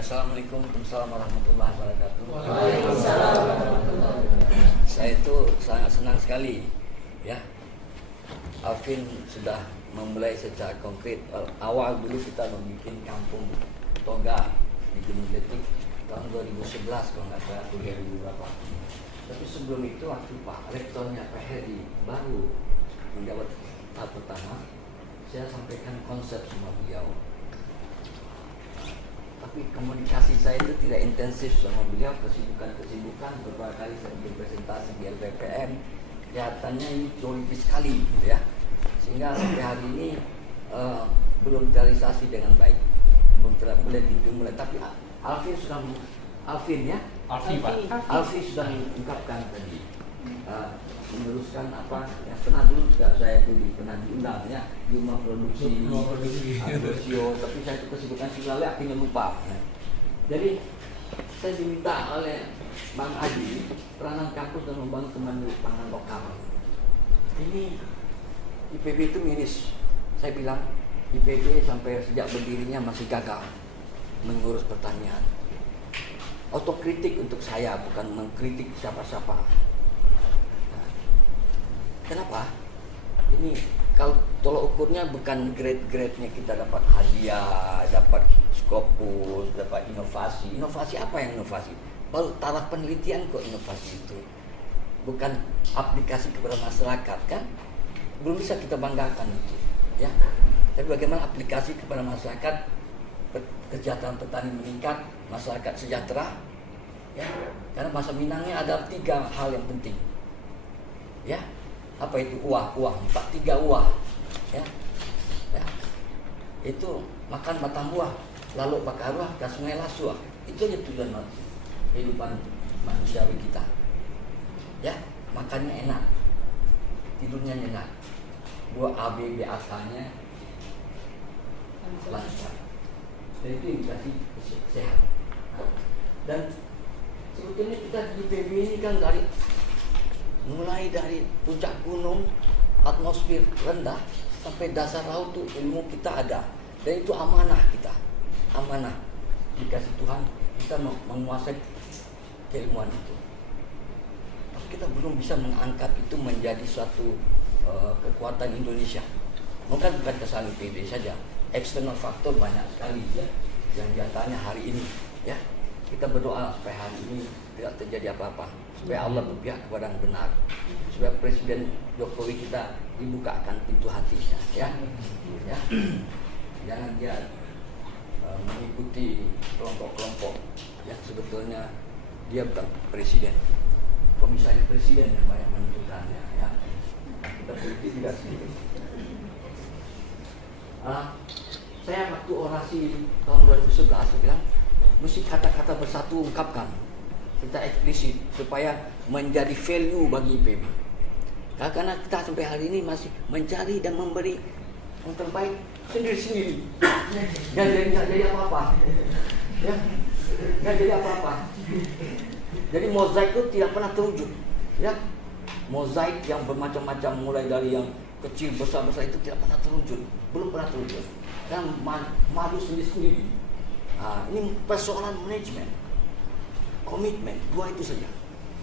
Assalamualaikum warahmatullahi wabarakatuh. Waalaikumsalam warahmatullahi wabarakatuh. Saya itu sangat senang sekali, ya. Alvin sudah memulai secara konkret. Awal dulu kita membuat kampung Toga di Gunung Letik tahun 2011 kalau nggak salah, 2000 berapa. Tapi sebelum itu waktu Pak Rektornya Pak Heri baru menjabat tahap pertama, saya sampaikan konsep sama beliau. Tapi komunikasi saya itu tidak intensif sama beliau, kesibukan beberapa kali saya bikin presentasi di LPPM, kelihatannya ini teoritis sekali gitu ya, sehingga sampai hari ini belum terrealisasi dengan baik, boleh dimulai. Tapi Alvin sudah sudah mengungkapkan tadi, meneruskan apa yang pernah dulu juga saya itu pernah diundang ya, di rumah produksi Agosio, tapi saya itu kesibukan sekali akhirnya lupa ya. Jadi saya diminta oleh Bang Adi peranan kampus dan membangun kemandirian pangan lokal. Ini IPB itu miris. Saya bilang IPB sampai sejak berdirinya masih gagal mengurus pertanian. Otokritik untuk saya, bukan mengkritik siapa-siapa. Kenapa? Ini kalau tolok ukurnya bukan grade-grade-nya kita dapat hadiah, dapat Scopus, dapat inovasi. Inovasi apa yang inovasi? Baru taraf penelitian kok inovasi itu. Bukan aplikasi kepada masyarakat kan? Belum bisa kita banggakan itu, ya. Tapi bagaimana aplikasi kepada masyarakat, kesejahteraan petani meningkat, masyarakat sejahtera, ya. Karena bahasa Minangnya ada 3 hal yang penting, ya. Apa itu uang, 3 uang, ya. Itu makan batang buah, lalu bakar ruah, ke sungai lasuah. Itu aja tujuan kehidupan manusiawi kita, ya. Makannya enak, tidurnya nyenyak, buah A, B, nya lancar. Dan itu indikasi sehat. Dan sebetulnya kita di PB ini kan mulai dari puncak gunung, atmosfer rendah sampai dasar laut tuh ilmu kita ada, dan itu amanah kita, amanah dikasih Tuhan, kita menguasai keilmuan itu. Tapi kita belum bisa mengangkat itu menjadi suatu kekuatan Indonesia. Bukan kesalahan IPB saja, eksternal faktor banyak sekali ya, yang nyatanya hari ini ya. Kita berdoa supaya hari ini tidak terjadi apa-apa, supaya Allah berpihak kepada yang benar, supaya Presiden Jokowi kita dibukakan pintu hatinya, ya. Jangan dia mengikuti kelompok-kelompok yang sebetulnya dia bukan presiden, komisaris presiden yang banyak menentukannya, ya. Kita politik tidak sendiri. Saya waktu orasi tahun 2011 saya bilang, mesti kata-kata bersatu ungkapkan secara eksplisit supaya menjadi value bagi IPB. Karena kita sampai hari ini masih mencari dan memberi yang terbaik sendiri-sendiri. Nggak jadi apa-apa. Ya, nggak jadi apa-apa. Jadi mozaik itu tidak pernah terwujud. Ya, mozaik yang bermacam-macam mulai dari yang kecil besar-besar itu tidak pernah terwujud, belum pernah terwujud. Dan madu sendiri-sendiri. Ini persoalan manajemen, komitmen, 2 itu saja.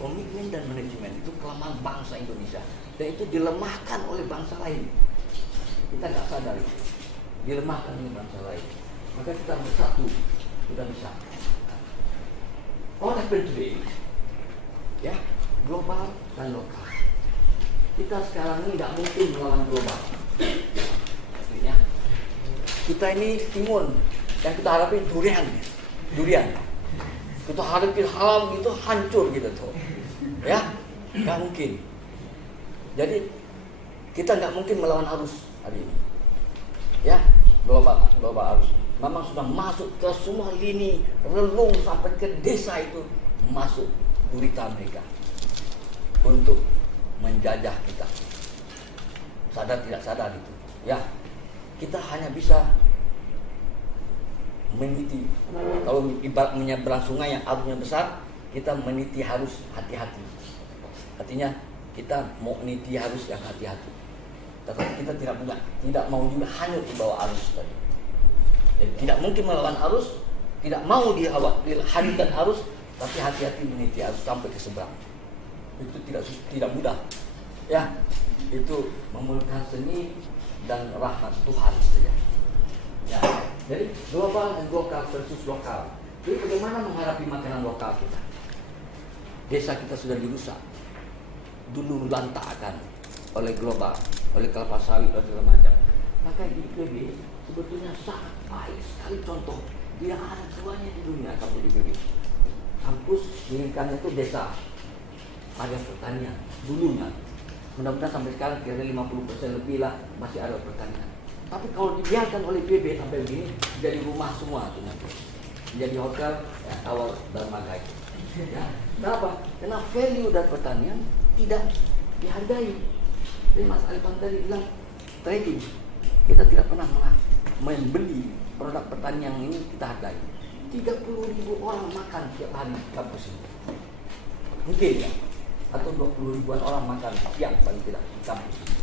Komitmen dan manajemen itu kelemahan bangsa Indonesia, dan itu dilemahkan oleh bangsa lain. Kita nggak sadar itu, dilemahkan oleh bangsa lain. Maka kita bersatu, sudah bisa. What happened today? Ya, global dan lokal. Kita sekarang ini nggak mungkin melawan global. Artinya, kita ini timun. Yang kita harapin durian. Kita harapin halal gitu, hancur gitu tuh, ya, nggak mungkin. Jadi kita nggak mungkin melawan arus hari ini, ya, global arus. Memang sudah masuk ke semua lini relung sampai ke desa itu, masuk gurita mereka untuk menjajah kita. Sadar tidak sadar itu, ya. Kita hanya bisa meniti. Kalau ibarat menyeberang sungai yang arusnya besar, kita meniti harus hati-hati. Artinya kita mau meniti harus yang hati-hati. Tetapi kita tidak mau juga hanyut di bawah arus tadi. Jadi tidak mungkin melawan arus, tidak mau dihadirkan arus, tapi hati-hati meniti arus sampai ke seberang. Itu tidak mudah. Ya, itu memerlukan seni dan rahmat Tuhan saja. Ya, jadi global dan lokal versus lokal. Jadi bagaimana menghadapi makanan lokal kita? Desa kita sudah dirusak, dulu lantakan oleh global, oleh kelapa sawit dan segala macam. Maka di IPB sebetulnya sangat baik sekali contoh. Dia ada semuanya di dunia kampus IPB. Kampus diinginkannya itu desa, ada pertanian dulunya. Mudah-mudahan sampai sekarang kira 50% lebih lah masih ada pertanian. Tapi kalau dibiarkan oleh IPB sampai begini, jadi rumah semua itu nanti. Jadi hotel, ya, awal dermaga itu. Ya, kenapa? Karena value dan pertanian tidak dihargai. Jadi Mas Alifan tadi bilang trading, kita tidak pernah membeli produk pertanian yang ini kita hargai. 30.000 orang makan tiap hari di kampus ini. Mungkin ya, atau 20.000-an orang makan siang paling tidak di kampus ini.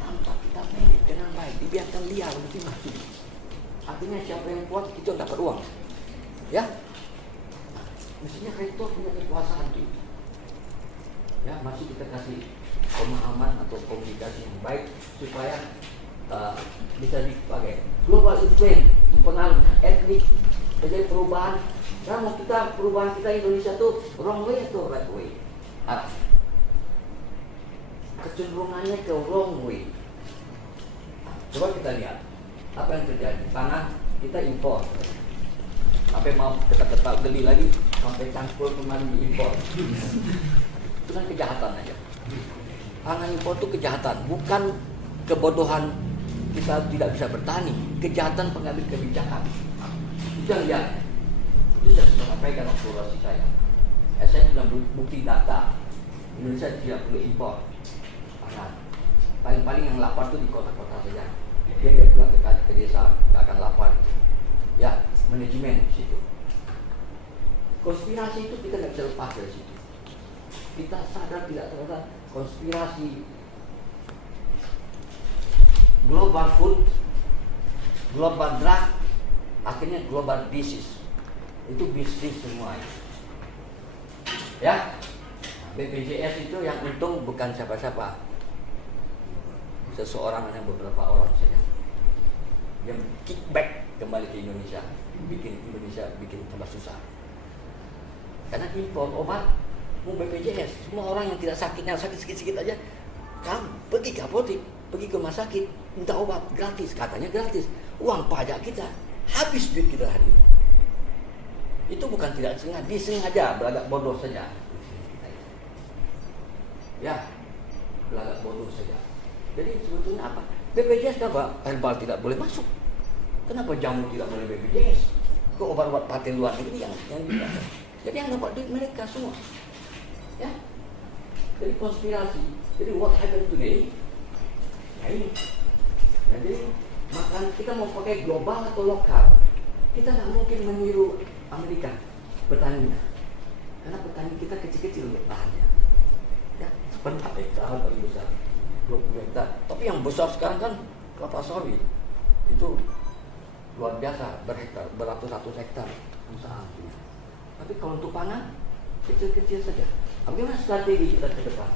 Tanpa kita manage dengan baik, dibiarkan liar begitu. Artinya siapa yang kuat itu yang dapat uang. Ya, mestinya rektor punya kekuasaan itu. Ya, masih kita kasih pemahaman atau komunikasi yang baik supaya bisa dipakai. Global event mempengaruhi etnik, terjadi perubahan. Karena mau kita perubahan kita Indonesia tuh wrong way atau right way? Kecenderungannya ke wrong way. Coba kita lihat apa yang terjadi. Tanah kita impor. Sampai mau kita beli lagi, sampai cangkul kemarin diimpor. Itu kan kejahatan aja. Pangan impor itu kejahatan, bukan kebodohan kita tidak bisa bertani, kejahatan pengambil kebijakan. Itu yang lihat. Itu saya sudah sampaikan observasi saya. Saya sudah bukti data. Indonesia tidak perlu impor pangan. Paling-paling yang lapar itu di kota-kota saja. Dia pulang ke desa, nggak akan lapar. Ya, manajemen di situ. Konspirasi itu kita nggak bisa lepas dari situ. Kita sadar tidak sadar konspirasi global food, global drug, akhirnya global disease. Itu bisnis semua. Ya, BPJS itu yang untung bukan siapa-siapa, seseorang hanya beberapa orang saja yang kickback kembali ke Indonesia, bikin tambah susah. Karena impor obat, mau BPJS, semua orang yang tidak sakit, yang sakit sikit-sikit aja, kamu pergi ke apotek, pergi ke rumah sakit, minta obat gratis, katanya gratis. Uang pajak kita, habis duit kita hari ini. Itu bukan tidak sengaja, disengaja, belagak bodoh saja. Ya, belagak bodoh saja. Jadi sebetulnya apa? BPJS kenapa herbal tidak boleh masuk? Kenapa jamu tidak boleh BPJS? Ke obat-obat paten luar negeri yang dipakai. Jadi yang dapat duit mereka semua. Ya. Jadi konspirasi. Jadi what happened today? Ya ini. Jadi makan kita mau pakai global atau lokal. Kita nggak mungkin meniru Amerika petaninya. Karena petani kita kecil-kecil lahannya. Ya, 4 hektar paling besar. 20 hektar. Tapi yang besar sekarang kan kelapa sawit. Itu luar biasa, beratus-ratus hektar usaha. Tapi kalau untuk pangan kecil-kecil saja. Bagaimana strategi kita ke depan?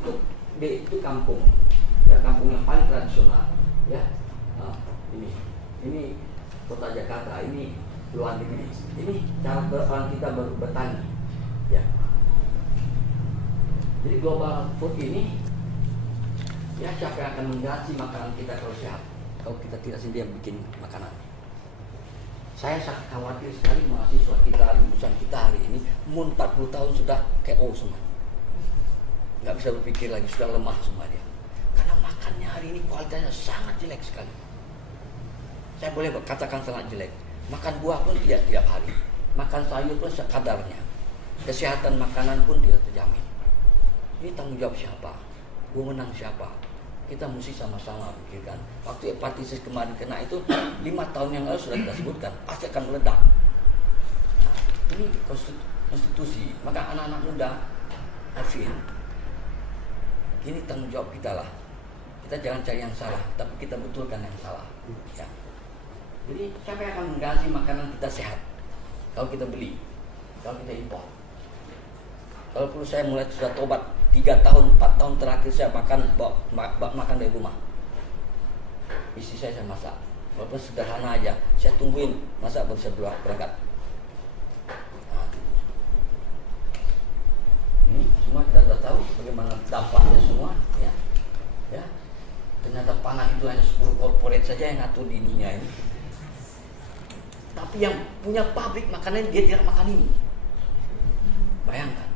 Itu kampung, ya, kampung yang paling tradisional, ya. Nah, ini kota Jakarta, ini luar negeri. Ini cara orang kita bertani, ya. Jadi global food ini, ya, siapa yang akan mengganti makanan kita kalau sehat? Kalau kita tidak sendiri yang bikin makanan. Saya sangat khawatir sekali mahasiswa kita, lulusan kita hari ini, umur 40 tahun sudah KO semua. Nggak bisa berpikir lagi, sudah lemah semua dia. Karena makannya hari ini kualitasnya sangat jelek sekali. Saya boleh katakan sangat jelek. Makan buah pun tidak tiap hari. Makan sayur pun sekadarnya. Kesehatan makanan pun tidak terjamin. Ini tanggung jawab siapa? Wewenang siapa? Kita mesti sama-sama pikirkan. Waktu hepatitis kemarin kena itu 5 tahun yang lalu sudah kita sebutkan, pasti akan meledak. Nah, ini konstitusi. Maka anak-anak muda, Alvin, ini tanggung jawab kita lah. Kita jangan cari yang salah, tapi kita betulkan yang salah. Ya. Jadi siapa yang akan menggaransi makanan kita sehat? Kalau kita beli, kalau kita impor. Kalau perlu saya mulai sudah tobat 3 tahun, 4 tahun terakhir saya makan dari rumah. Istri saya masak, walaupun sederhana aja. Saya tungguin masak baru saya berangkat. Nah. Ini semua kita sudah tahu bagaimana dampaknya semua, ya. Ya. Ternyata pangan itu hanya 10 korporat saja yang ngatur di dunia ini. Tapi yang punya pabrik makanan dia tidak makan ini. Bayangkan,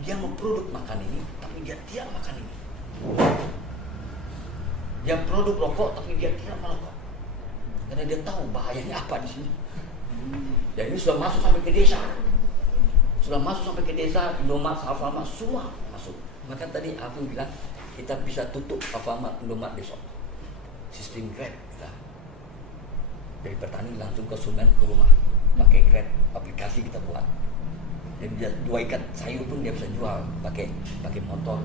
dia memproduk makan ini, tapi dia tidak makan ini. Dia produk rokok, tapi dia tidak merokok. Karena dia tahu bahayanya apa di sini. Dan ini sudah masuk sampai ke desa. Sudah masuk sampai ke desa, Indomaret, Alfamart, semua masuk. Maka tadi aku bilang, kita bisa tutup Alfamart, Indomaret besok. Sistem Grab kita. Dari petani langsung konsumen ke rumah. Pakai Grab, aplikasi kita buat. Dan dia 2 ikat sayur pun dia bisa jual pakai motor.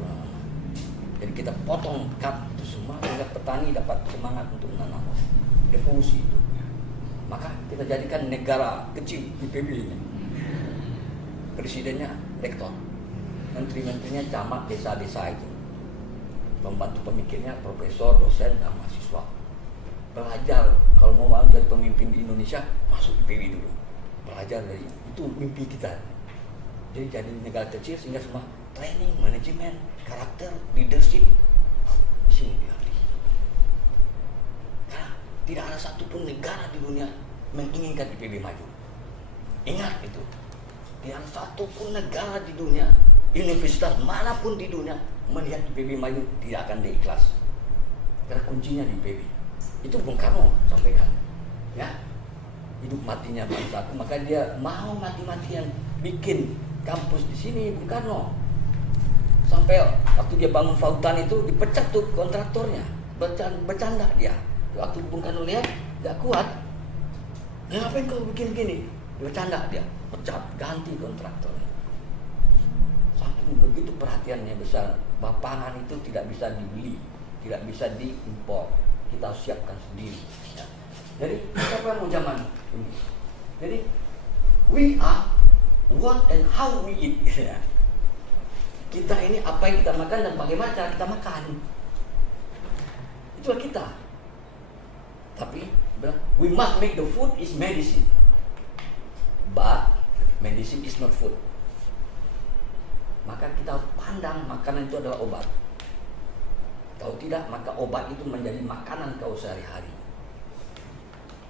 Jadi kita potong cut itu semua sehingga petani dapat semangat untuk menanam. Revolusi itu. Maka kita jadikan negara kecil di PB ini. Presidennya rektor, menteri-menterinya camat, desa-desa itu. Membantu pemikirnya profesor, dosen, dan mahasiswa. Belajar kalau mau jadi pemimpin di Indonesia masuk IPB dulu. Belajar dari itu mimpi kita. Jadi jadi negara kecil sehingga semua training, manajemen, karakter, leadership sini dilatih. Karena tidak ada satupun negara di dunia menginginkan IPB maju. Ingat itu. Tidak ada satupun negara di dunia, universitas manapun di dunia melihat IPB maju tidak akan diikhlas. Karena kuncinya di IPB. Itu Bung Karno sampaikan, ya, hidup matinya bangsa. Maka dia mau mati-matian bikin kampus di sini Bung Karno. Sampai waktu dia bangun Fautan itu dipecat tuh kontraktornya, bercanda dia. Waktu Bung Karno lihat nggak kuat, ngapain kau bikin gini? Bercanda dia, pecat, ganti kontraktornya. Saking begitu perhatiannya besar, pangan itu tidak bisa dibeli, tidak bisa diimpor. Kita siapkan sendiri. Ya. Jadi siapa yang mau zaman ini? Jadi we are what and how we eat. Ya. Kita ini apa yang kita makan dan bagaimana cara kita makan. Itulah kita. Tapi we must make the food is medicine, but medicine is not food. Maka kita harus pandang makanan itu adalah obat. Kalau tidak, maka obat itu menjadi makanan kau sehari-hari.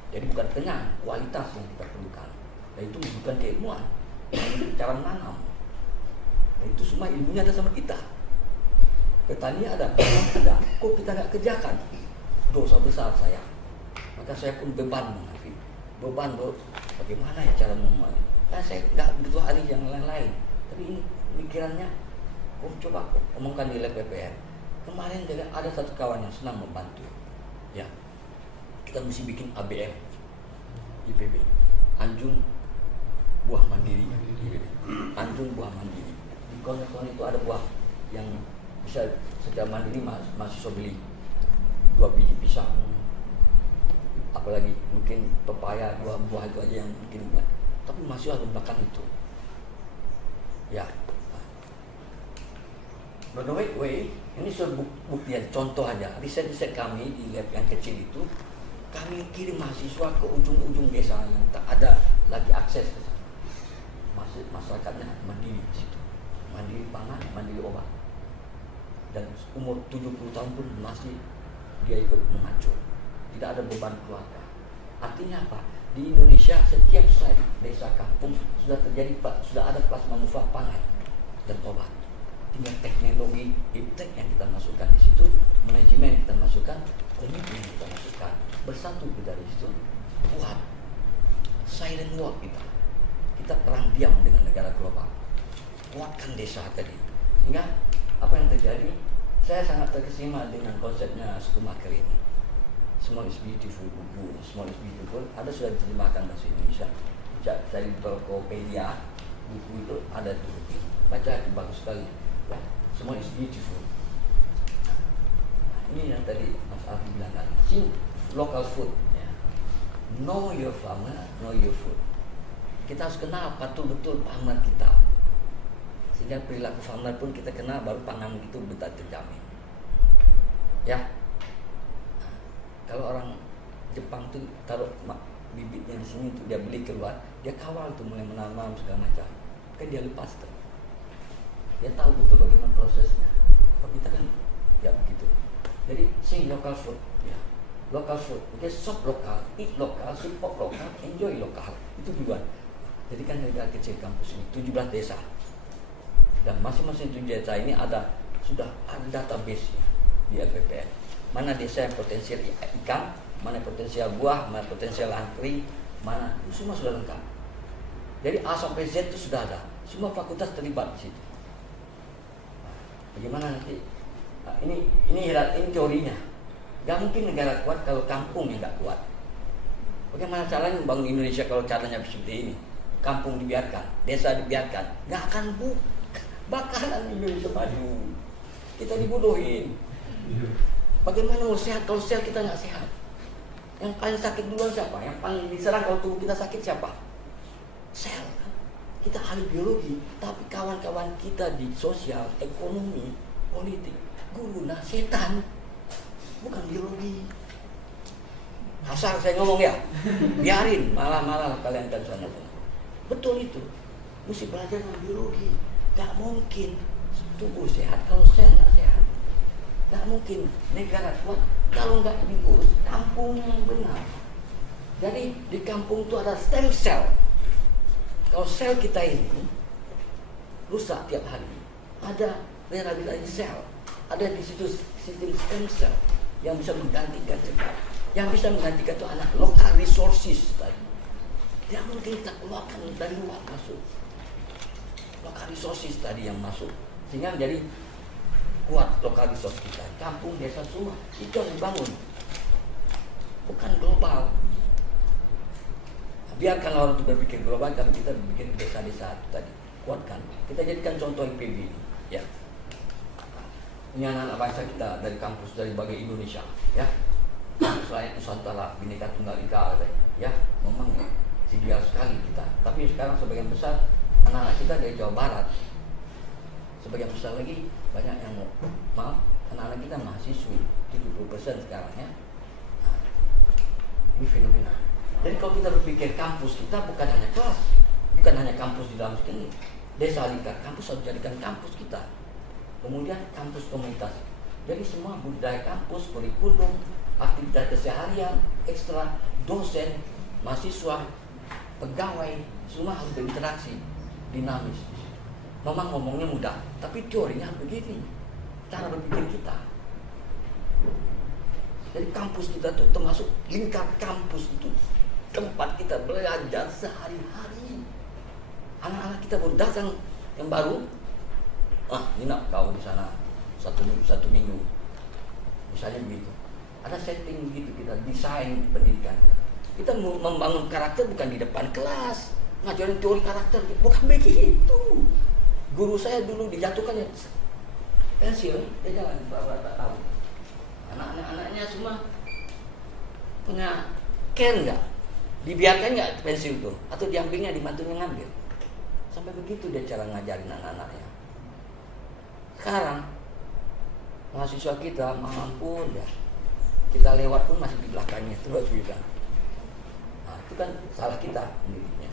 Jadi bukan kenyang, kualitas yang kita perlukan. Dan itu bukan keilmuan, itu cara menanam. Dan itu semua ilmunya ada sama kita. Petani ada, ada. Kok kita nggak kerjakan? Dosa besar saya. Maka saya pun beban menghadapi. Beban bagaimana ya cara memulai? Nah, saya nggak begitu hari yang lain-lain. Tapi ini pikirannya, coba omongkan di LPPR. Kemarin ada satu kawan yang senang membantu. Ya, kita mesti bikin ABM IPB, Anjung Buah Mandiri IPB, Anjung Buah Mandiri. Di kawan-kawan itu ada buah yang bisa secara mandiri mahasiswa beli 2 biji pisang, apalagi mungkin pepaya, 2 buah itu aja yang mungkin buat. Tapi mahasiswa harus makan itu. Ya. By the way, ini buktian contoh aja. Riset-riset kami di lab yang kecil itu, kami kirim mahasiswa ke ujung-ujung desa yang tak ada lagi akses ke sana. Masyarakatnya mandiri di situ. Mandiri pangan, mandiri obat. Dan umur 70 tahun pun masih dia ikut mengacur. Tidak ada beban keluarga. Artinya apa? Di Indonesia setiap desa kampung sudah ada kelas manufaktur pangan dan obat. Tinggal teknologi iptek yang kita masukkan di situ, manajemen yang kita masukkan, komitmen yang kita masukkan, bersatu kita di situ, kuat. Silent war kita perang diam dengan negara global. Kuatkan desa tadi. Sehingga apa yang terjadi? Saya sangat terkesima dengan konsepnya Schumacher ini. Small is beautiful, buku Small is beautiful ada sudah diterjemahkan bahasa Indonesia. Dari Tokopedia buku itu ada di buku. Baca itu bagus sekali. Ya, Small is beautiful. Nah, ini yang tadi Mas Afi bilang kan, local food. Ya. Know your farmer, know your food. Kita harus kenal betul-betul farmer kita. Sehingga perilaku farmer pun kita kenal, baru pangan itu betul terjamin. Ya. Kalau orang Jepang tuh taruh bibitnya di sini tuh dia beli keluar, dia kawal tuh mulai menanam segala macam. Kan dia lepas tuh. Dia tahu betul bagaimana prosesnya. Kalau kita kan ya begitu. Jadi sing local food, ya. Local food, okay, shop lokal, eat lokal, support lokal, enjoy lokal. Itu tujuan. Jadi kan negara kecil kampus ini 17 desa. Dan masing-masing 7 desa ini sudah ada database di LPPN. Mana desa yang potensial ikan, mana potensial buah, mana potensial angkring, mana itu semua sudah lengkap. Jadi A sampai Z itu sudah ada. Semua fakultas terlibat di situ. Nah, bagaimana nanti? Nah, ini teorinya. Gak mungkin negara kuat kalau kampungnya gak kuat. Bagaimana caranya membangun Indonesia kalau caranya seperti ini? Kampung dibiarkan, desa dibiarkan, gak akan bakalan Indonesia maju. Kita dibodohin. Bagaimana mau sehat kalau sel kita gak sehat? Yang paling sakit duluan siapa? Yang paling diserang kalau tubuh kita sakit siapa? Sel. Kita ahli biologi, tapi kawan-kawan kita di sosial, ekonomi, politik, guru, nah setan. Bukan biologi. Kasar saya ngomong ya. Biarin, malah kalian kan sana. Betul itu. Mesti belajar dengan biologi. Gak mungkin tubuh sehat kalau sel gak sehat. Gak mungkin negara kuat kalau gak diurus kampung yang benar. Jadi di kampung itu ada stem cell. Kalau sel kita ini rusak tiap hari, ada rehabilitasi sel. Ada di situ sistem stem cell yang bisa menggantikan cepat. Yang bisa menggantikan itu anak local resources tadi. Tidak mungkin kita keluarkan dari luar masuk. Local resources tadi yang masuk. Sehingga menjadi kuat local resource kita. Kampung, desa semua itu yang dibangun. Bukan global. Biarkan orang itu berpikir global, tapi kita berpikir desa-desa itu tadi. Kuatkan. Kita jadikan contoh IPB ini. Ya. Ini anak-anak bangsa kita dari kampus, dari bagai Indonesia, ya. Selain Nusantara, Bhinneka Tunggal Ika, ya, memang ideal sekali kita. Tapi sekarang sebagian besar anak-anak kita dari Jawa Barat, sebagian besar lagi banyak yang anak-anak kita mahasiswi, 70% sekarang ya. Nah, ini fenomena. Jadi kalau kita berpikir kampus kita bukan hanya kelas, bukan hanya kampus di dalam sini, desa lingkar kampus harus jadikan kampus kita. Kemudian kampus komunitas. Jadi semua budaya kampus, kurikulum, aktivitas keseharian, ekstra, dosen, mahasiswa, pegawai, semua harus berinteraksi, dinamis. Memang ngomongnya mudah, tapi teorinya begini. Cara berpikir kita. Jadi kampus kita tuh termasuk lingkar kampus itu tempat kita belajar sehari-hari. Anak-anak kita baru datang yang baru. Nginap kau di sana satu minggu, misalnya begitu. Ada setting begitu, kita desain pendidikan. Kita membangun karakter bukan di depan kelas, ngajarin teori karakter, bukan begitu. Guru saya dulu dijatuhkan pensil, dia jangan tak tahu. Anak-anaknya semua punya care nggak? Dibiarkan nggak pensil itu? Atau diambilnya, dibantunya ngambil? Sampai begitu dia cara ngajarin anak-anaknya. Sekarang mahasiswa kita mampu ya, kita lewat pun masih di belakangnya terus juga. Nah, itu kan salah kita pendidiknya.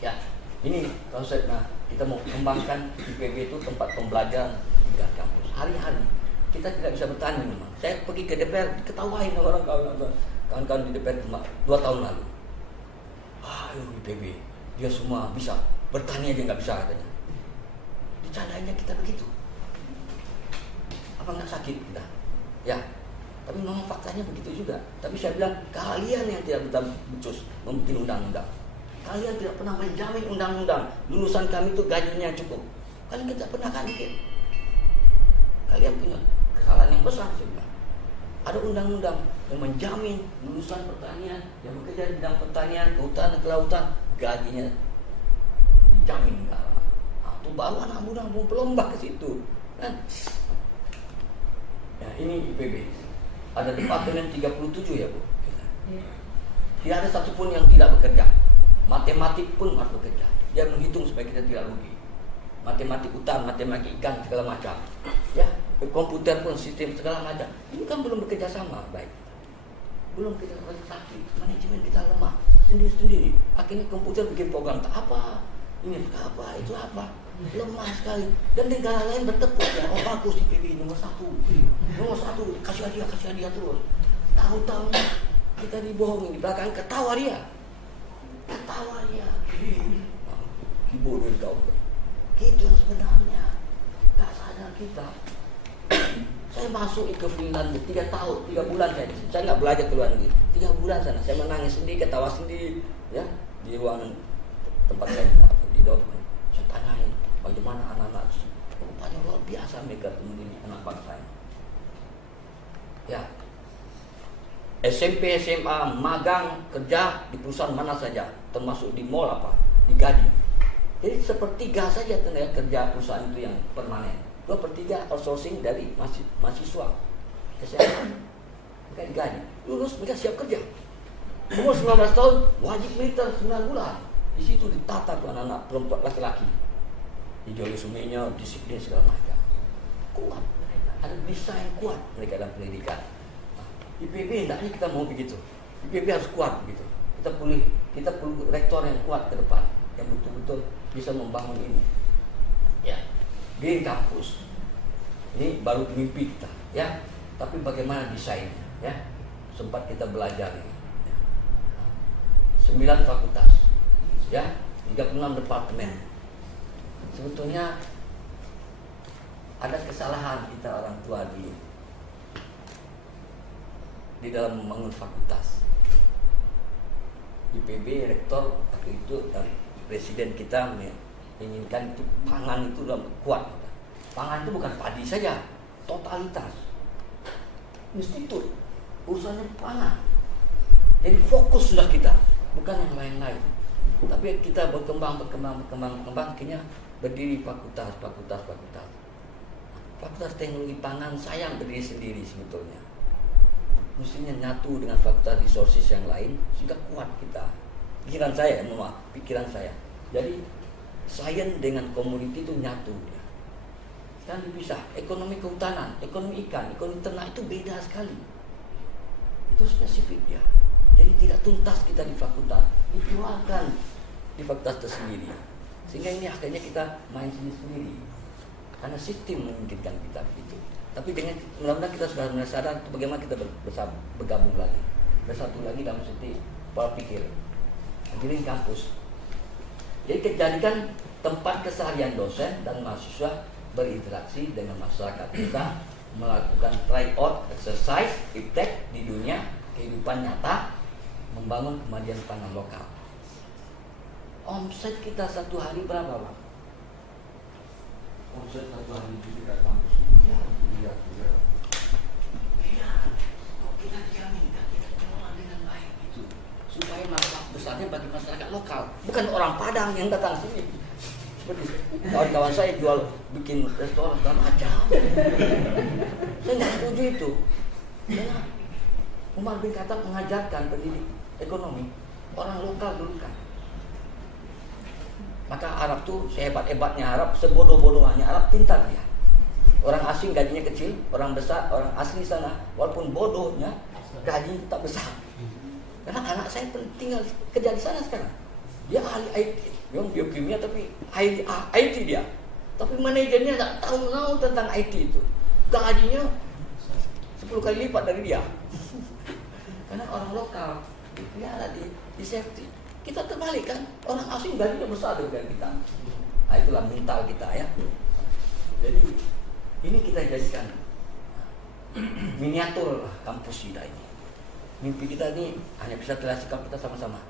Ya, ini konsepnya kita mau kembangkan IPB itu tempat pembelajaran tingkat kampus. Hari-hari kita tidak bisa bertani memang. Saya pergi ke DPR diketawain orang kawan-kawan di DPR 2 tahun lalu. IPB dia semua bisa bertani aja nggak bisa katanya. Dicandainnya kita begitu. Apa nggak sakit kita? Ya, tapi memang faktanya begitu juga. Tapi saya bilang kalian yang tidak bisa becus membuat undang-undang, kalian tidak pernah menjamin undang-undang. Lulusan kami itu gajinya cukup. Kalian tidak pernah kan bikin. Kalian punya kesalahan yang besar juga. Ada undang-undang yang menjamin lulusan pertanian yang bekerja di bidang pertanian, kehutanan, kelautan gajinya dijamin negara. Itu baru anak muda mau berlomba ke situ, kan? Ya, ini IPB. Ada departemen 37 ya, Bu. Tidak ada satupun yang tidak bekerja. Matematik pun harus bekerja. Dia menghitung supaya kita tidak rugi. Matematik hutan, matematik ikan, segala macam. Ya, komputer pun sistem segala macam. Ini kan belum bekerja sama baik. Belum kita sakit, manajemen kita lemah sendiri-sendiri. Akhirnya komputer bikin program tak apa, ini tak apa, itu apa, lemah sekali. Dan negara lain bertepuk ya, oh bagus IPB nomor 1, kasih hadiah terus. Tahu-tahu kita dibohongin, di belakang ketawa dia. Dibodohin kau. Gitu yang sebenarnya. Gak sadar kita. Saya masuk ke Finland 3 tahun, 3 bulan saya nggak belajar ke luar negeri. 3 bulan sana, saya menangis sendiri, ketawa sendiri, ya di ruangan tempat saya di Dortmund. Saya tanyain, bagaimana anak-anak? Rupanya luar biasa mereka mendidik anak bangsa. Ya, SMP, SMA, magang, kerja di perusahaan mana saja, termasuk di mall apa, digaji. Jadi sepertiga saja tenaga kerja perusahaan itu yang permanen. 2/3 outsourcing dari mahasiswa SMA. Mereka digaji. Lulus mereka siap kerja. Umur 19 tahun wajib militer 9 bulan. Di situ ditata tuh anak-anak perempuan laki-laki. Ideologi sumenya, disiplin segala macam. Kuat mereka. Ada desain kuat mereka dalam pendidikan. IPB hendaknya kita mau begitu. IPB harus kuat begitu. Kita perlu rektor yang kuat ke depan, yang betul-betul bisa membangun ini. Ya. Green Campus ini baru mimpi kita, ya. Tapi bagaimana desainnya, ya? Sempat kita belajar ini. Ya. 9 fakultas, ya, 36 departemen. Sebetulnya ada kesalahan kita orang tua di dalam membangun fakultas. IPB rektor waktu itu dan presiden kita menginginkan itu pangan itu kuat. Pangan itu bukan padi saja, totalitas. Institut urusannya pangan. Jadi fokus sudah kita, bukan yang lain-lain. Tapi kita berkembang, akhirnya berdiri fakultas. Fakultas teknologi pangan sayang berdiri sendiri sebetulnya. Mestinya nyatu dengan fakultas resources yang lain sehingga kuat kita. Pikiran saya. Jadi sains dengan komoditi itu nyatu dia. Kan dipisah. Ekonomi kehutanan, ekonomi ikan, ekonomi ternak itu beda sekali. Itu spesifik dia. Jadi tidak tuntas kita di fakultas, dijualkan di fakultas tersendiri. Sehingga ini akhirnya kita main sendiri. Karena sistem memungkinkan kita begitu. Tapi dengan mudah-mudahan kita sudah mulai sadar bagaimana kita bergabung lagi, bersatu lagi dalam setiap pola pikir. Green Campus. Jadi jadikan tempat keseharian dosen dan mahasiswa berinteraksi dengan masyarakat kita, melakukan tryout, exercise, iptek di dunia kehidupan nyata, membangun kemajuan pangan lokal. Omset kita satu hari berapa, Bang? Omset satu hari di dekat kampus ini. Iya. Kok kita dijamin, kita kelola dengan baik itu, supaya manfaat besarnya bagi masyarakat lokal, bukan orang Padang yang datang sini. Seperti kawan-kawan saya bikin restoran segala macam. Saya nggak setuju itu. Karena Umar bin Khattab mengajarkan pendidik ekonomi orang lokal dulu kan. Maka Arab tuh sehebat-hebatnya Arab, sebodoh-bodohnya Arab, pintar dia. Orang asing gajinya kecil, orang besar, orang asli sana walaupun bodohnya gajinya tak besar. Karena anak saya tinggal kerja di sana sekarang. Dia ahli IT, dia biokimia tapi ahli IT dia. Tapi manajernya tak tahu tentang IT itu. Gajinya 10 kali lipat dari dia. Karena orang lokal dipelihara di safety. Kita terbalik kan, orang asing gajinya besar dari kita. Nah, itulah mental kita ya. Jadi ini kita jadikan miniatur kampus kita ini. Mimpi kita ini hanya bisa terlaksana kita sama-sama.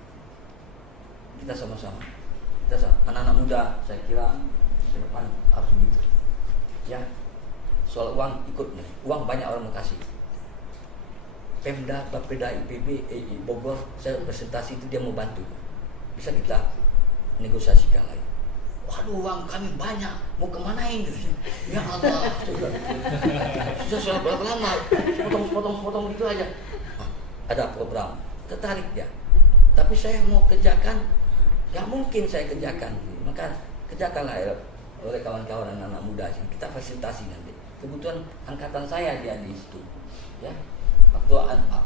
Kita sama-sama. Anak-anak muda saya kira ke depan harus begitu. Ya. Soal uang ikut nih. Uang banyak orang mau kasih. Pemda, Bapeda, IPB, Bogor, saya presentasi itu dia mau bantu. Bisa kita negosiasikan lagi. Waduh, uang kami banyak, mau kemanain gitu. Ya Allah, sudah berapa lama, sepotong gitu aja. Ada program, tertarik dia. Tapi saya mau kerjakan, nggak mungkin saya kerjakan. Maka kerjakanlah ya, oleh kawan-kawan anak-anak muda sini. Kita fasilitasi nanti. Kebutuhan angkatan saya dia di situ. Ya. Waktu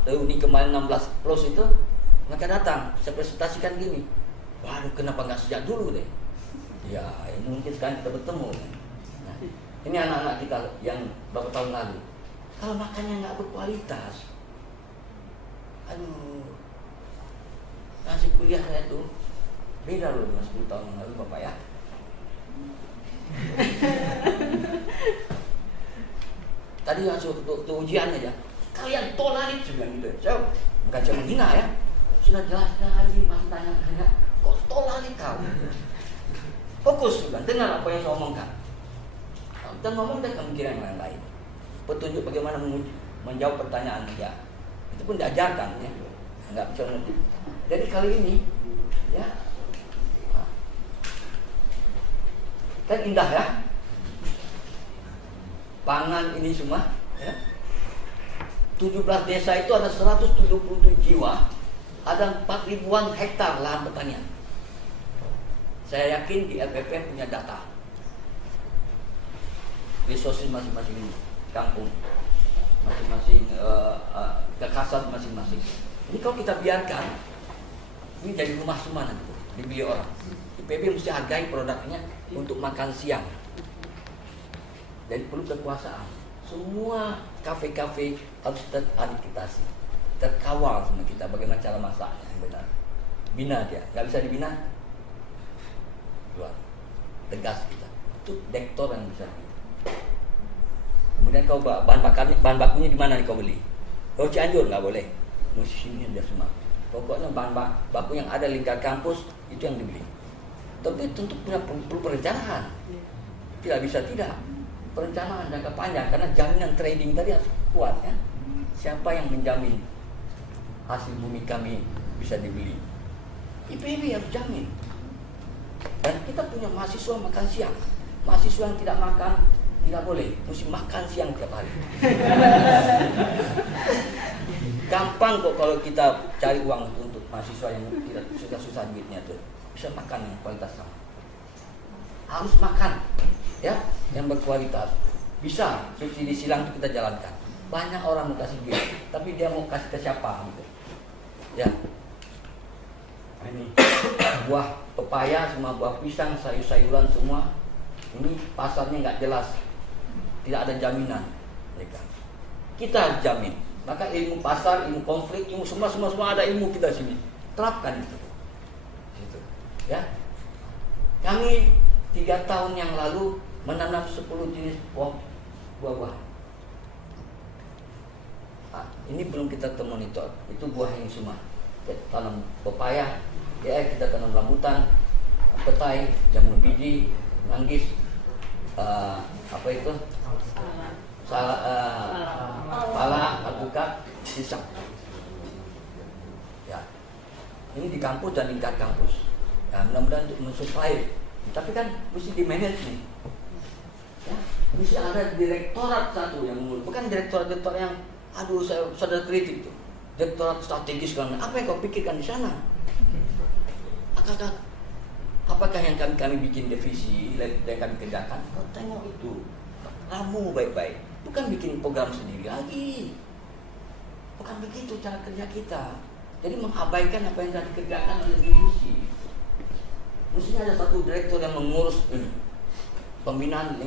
reuni kemarin 16 plus itu, mereka datang, saya presentasikan gini. Waduh, kenapa nggak sejak dulu deh? Ya, mungkin sekarang kita bertemu. Nah, ini anak-anak kita yang beberapa tahun lalu. Kalau makannya nggak berkualitas, aduh, ngasih kuliah saya tuh beda loh dengan 10 tahun yang lalu, Bapak ya. Tadi langsung ke ujian aja. Kalian tolak itu bilang gitu. Saya bukan cuma menghina ya. Sudah jelas sekali masih tanya-tanya. Kok tolak kau? Fokus juga, dengar apa yang saya omongkan. Kita ngomong dan pemikiran yang lain. Petunjuk bagaimana menjawab pertanyaan dia. Itu pun diajarkan ya. Enggak bisa ngerti. Jadi kali ini ya. Kan indah ya. Pangan ini semua ya. 17 desa itu ada 177 jiwa, ada 4.000-an hektar lahan pertanian. Saya yakin di LPP punya data. Resources masing-masing kampung, masing-masing kekhasan masing-masing. Ini kalau kita biarkan, ini jadi rumah semua nanti dibeli orang. IPB mesti hargai produknya untuk makan siang. Jadi perlu kekuasaan. Semua kafe-kafe harus teradikitasi, terkawal sama kita bagaimana cara masaknya yang benar. Bina dia, nggak bisa dibina, keluar. Tegas kita. Itu dektor yang bisa. Kemudian kau bahan bakunya di mana nih kau beli? Kau Cianjur nggak boleh, mesti sini dia semua. Pokoknya bahan baku yang ada lingkar kampus itu yang dibeli. Tapi tentu perlu perencanaan. Tidak bisa tidak. Perencanaan jangka panjang karena jaminan trading tadi harus kuat ya. Siapa yang menjamin hasil bumi kami bisa dibeli? IPB harus jamin. Dan kita punya mahasiswa makan siang. Mahasiswa yang tidak makan tidak boleh, mesti makan siang tiap hari. Gampang kok kalau kita cari uang untuk mahasiswa yang tidak susah-susah duitnya tuh. Bisa makan yang kualitas sama. Harus makan ya, yang berkualitas. Bisa subsidi silang itu kita jalankan. Banyak orang mau kasih duit, tapi dia mau kasih ke siapa gitu. Ya. Ini buah pepaya, semua buah pisang, sayur-sayuran semua. Ini pasarnya nggak jelas. Tidak ada jaminan. Kita harus jamin. Maka ilmu pasar, ilmu konflik, ilmu semua ada ilmu kita sini. Terapkan itu. Gitu. Ya. Kami 3 tahun yang lalu menanam 10 jenis buah-buahan. Nah, ini belum kita monitor. Itu buah yang semua. Kita tanam pepaya, ya kita tanam rambutan, petai, jamur biji, manggis, apa itu? Pala, alpukat, pisang. Ya. Ini di kampus dan lingkar kampus. Ya, mudah-mudahan untuk mensupply. Tapi kan mesti di manage nih. Ya, mesti ada direktorat satu yang mengurus. Bukan direktorat yang saya sadar kritik tuh. Direktorat strategis kan. Apa yang kau pikirkan di sana? Apakah yang kami bikin divisi yang kami kerjakan? Kau tengok itu. Ramu baik-baik. Bukan bikin program sendiri lagi. Bukan begitu cara kerja kita. Jadi mengabaikan apa yang telah dikerjakan oleh divisi. Mestinya ada satu direktur yang mengurus pembinaan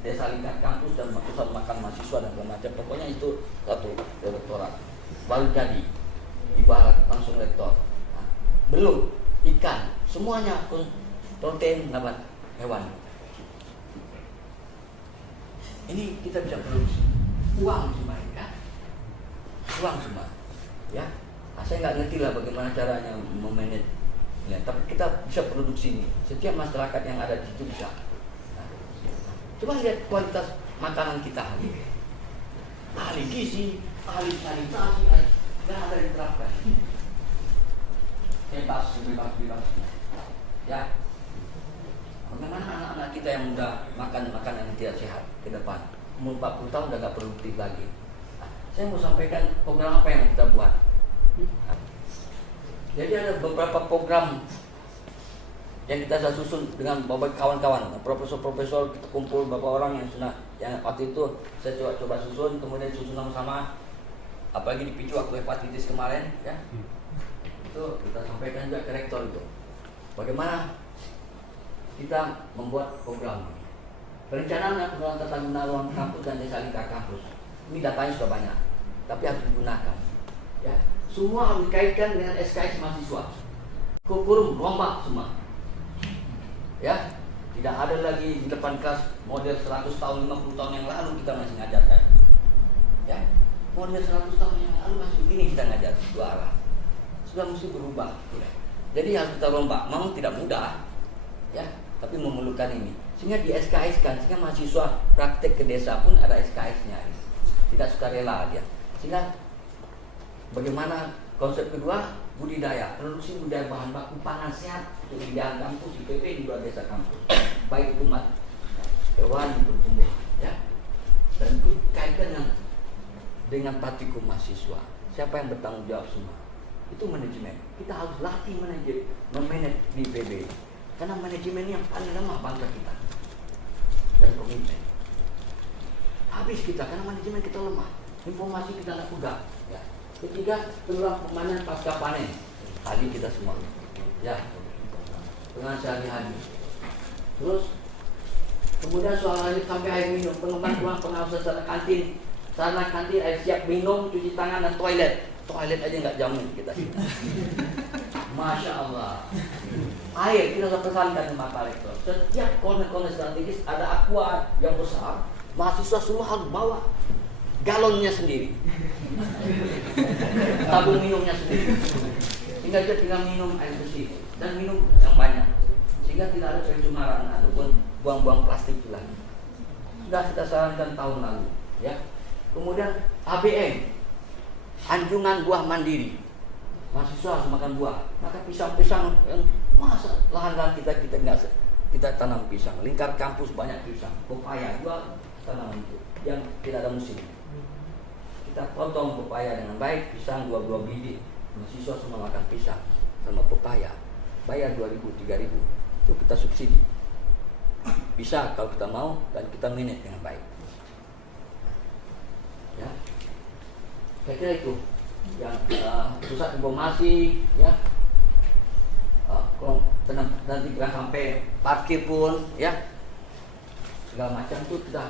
desa lingkar kampus dan pusat makan mahasiswa dan macam. Pokoknya itu satu direktorat. Baru jadi ibarat langsung rektor. Nah, belum ikan, semuanya protein nabat hewan. Ini kita bisa produksi uang semua kan? Uang semua, ya. Nah, saya nggak ngerti lah bagaimana caranya memanage. Ya, tapi kita bisa produksi ini. Setiap masyarakat yang ada di situ bisa. Nah, coba lihat kualitas makanan kita hari ini. Ahli gizi, ahli sanitasi, nggak ada yang diterapkan. Bebas. Ya. Bagaimana anak-anak kita yang muda makan makanan yang tidak sehat ke depan? Umur 40 tahun udah nggak produktif lagi. Nah, saya mau sampaikan program apa yang kita buat. Jadi ada beberapa program yang kita sudah susun dengan beberapa kawan-kawan, profesor-profesor, kita kumpul beberapa orang yang waktu itu saya coba susun, kemudian susun sama-sama, apalagi dipicu waktu hepatitis kemarin, ya. Itu kita sampaikan juga ke rektor itu. Bagaimana kita membuat program ini. Perencanaan pengelolaan tata guna ruang kampus dan desa lingkar kampus. Ini datanya sudah banyak, tapi harus digunakan. Ya, semua harus dikaitkan dengan SKS mahasiswa. Kurikulum rombak semua. Ya, tidak ada lagi di depan kelas model 100 tahun, 50 tahun yang lalu kita masih ngajarkan. Ya, model 100 tahun yang lalu masih begini kita ngajar dua arah. Sudah mesti berubah. Ya. Jadi harus kita rombak. Memang tidak mudah, ya, tapi memerlukan ini. Sehingga di SKS kan, sehingga mahasiswa praktek ke desa pun ada SKS-nya. Tidak sukarela dia. Sehingga bagaimana konsep kedua, budidaya, produksi budidaya bahan baku pangan sehat untuk di dalam kampus, IPB di luar desa kampus, baik umat hewan bertumbuh, ya, dan itu kaitkan dengan praktikum mahasiswa. Siapa yang bertanggung jawab semua? Itu manajemen. Kita harus latih memanage di IPB, karena manajemen yang paling lemah bangsa kita dan komitmen. Habis kita karena manajemen kita lemah, informasi kita tidak pegang. Ya. Ketiga, peluang pemanen pasca panen. Tadi kita semua, ya, dengan sehari-hari. Terus, kemudian soal lanjut sampai air minum, pengembangan ruang pengawasan sarana kantin, air siap minum, cuci tangan dan toilet. Toilet aja nggak jamin kita. Masya Allah. Air kita sudah pesankan sama Pak Rektor. Setiap corner-corner strategis ada aqua yang besar, mahasiswa semua harus bawa galonnya sendiri, tabung minumnya sendiri, sehingga dia tinggal minum air bersih dan minum yang banyak, sehingga tidak ada pencemaran ataupun buang-buang plastik lagi. Sudah kita sarankan tahun lalu, ya. Kemudian ABM, anjungan buah mandiri, mahasiswa harus makan buah, maka pisang-pisang masa lahan-lahan kita tanam pisang, lingkar kampus banyak pisang, pepaya juga tanaman itu yang tidak ada musim. Kita potong pepaya dengan baik, pisang 2 biji, mahasiswa semua makan pisang sama pepaya, bayar 2.000, 3.000, itu kita subsidi. Bisa kalau kita mau dan kita manage dengan baik. Ya, saya kira itu yang pusat informasi, ya. Kalau nanti kita sampai parkir pun, ya, segala macam itu kita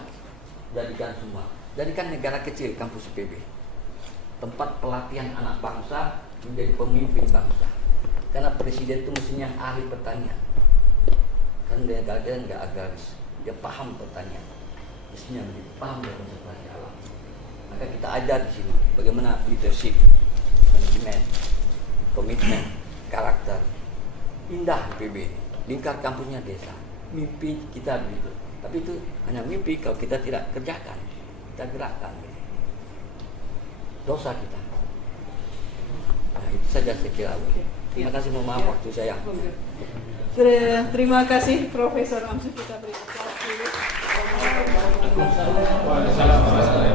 jadikan semua. Jadikan negara kecil kampus IPB tempat pelatihan anak bangsa menjadi pemimpin bangsa. Karena presiden itu mestinya ahli pertanian. Kan dia nggak agraris, dia paham pertanian, mestinya menjadi paham dari konservasi alam. Maka kita ajar di sini bagaimana leadership, manajemen, komitmen, karakter. Indah IPB, lingkar kampusnya desa. Mimpi kita begitu. Tapi itu hanya mimpi kalau kita tidak kerjakan, kita gerakkan. Dosa kita. Nah, itu saja saya kira. Terima kasih, mohon maaf waktu saya. Terima kasih Profesor Amsu, kita beri aplaus. Waalaikumsalam.